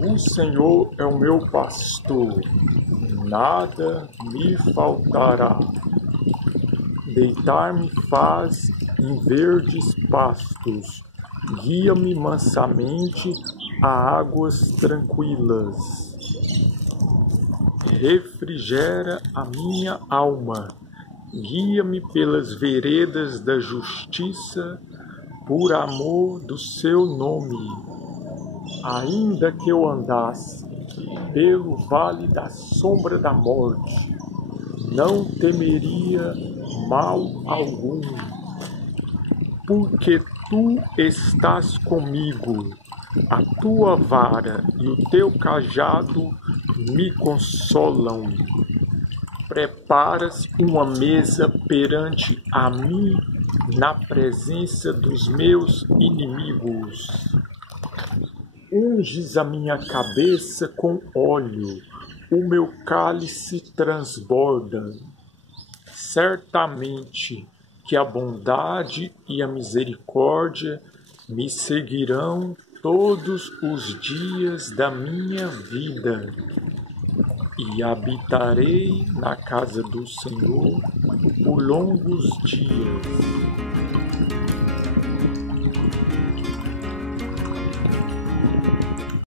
O Senhor é o meu pastor, nada me faltará. Deitar-me faz em verdes pastos, guia-me mansamente a águas tranquilas. Refrigera a minha alma, guia-me pelas veredas da justiça, por amor do seu nome. Ainda que eu andasse pelo vale da sombra da morte, não temeria mal algum, porque tu estás comigo, a tua vara e o teu cajado me consolam. Preparas uma mesa perante a mim na presença dos meus inimigos. Unges a minha cabeça com óleo, o meu cálice transborda. Certamente que a bondade e a misericórdia me seguirão todos os dias da minha vida, e habitarei na casa do Senhor por longos dias.